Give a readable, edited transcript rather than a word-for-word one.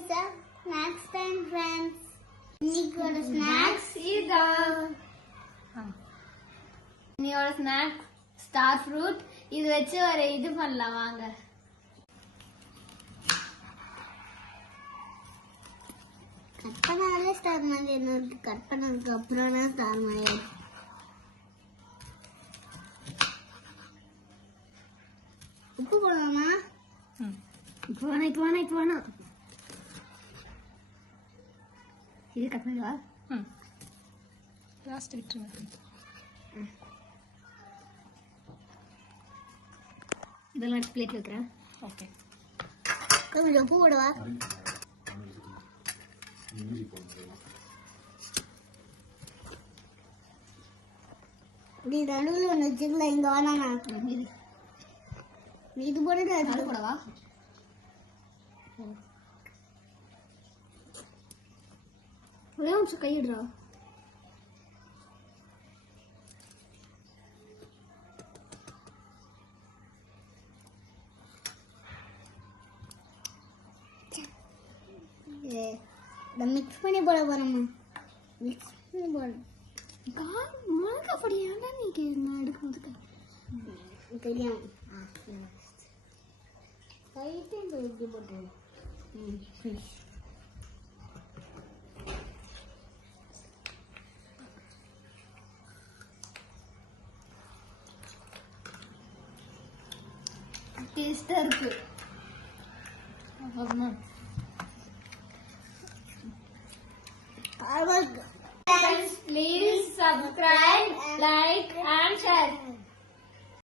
is a snacks time, friends. இன்னைக்கோட snacks இதான். இன்னையோட ஸ்நாக்ஸ் ஸ்டார் ஃப்ரூட். இது வச்சு ஒரு இது பண்ணலாம் வாங்க. கட் பண்ணாலே ஸ்டார் மாதிரி என்ன கட் பண்ணதுக்கு அப்புறம் தான் ஸ்டார் மாதிரி. உப்பு போடலாமா? இப்போ வேணாம். இது கட் பண்ணிடுவா. லாஸ்ட் விட்டுருங்க. இதெல்லாம் பிளேட் வைக்கிறேன். ஓகே. கொஞ்சம் உப்பு போடுவா. நீ நடுவில் ஒன்று வச்சுக்கல. இங்கே வேணாம். இது போட்டு அது போடவா? ஒரே நிமிஷம் கையிடுறா. மிக்ஸ் பண்ணி போட போறோம்மா. மிக்ஸ் பண்ணி போட மிளகா பொடியாண்டா நீ எடுக்கிறதுக்கு தெரியும். கைட்டு இந்த இப்படி போட்டு டேஸ்டா இருக்கு. Please subscribe, like and share.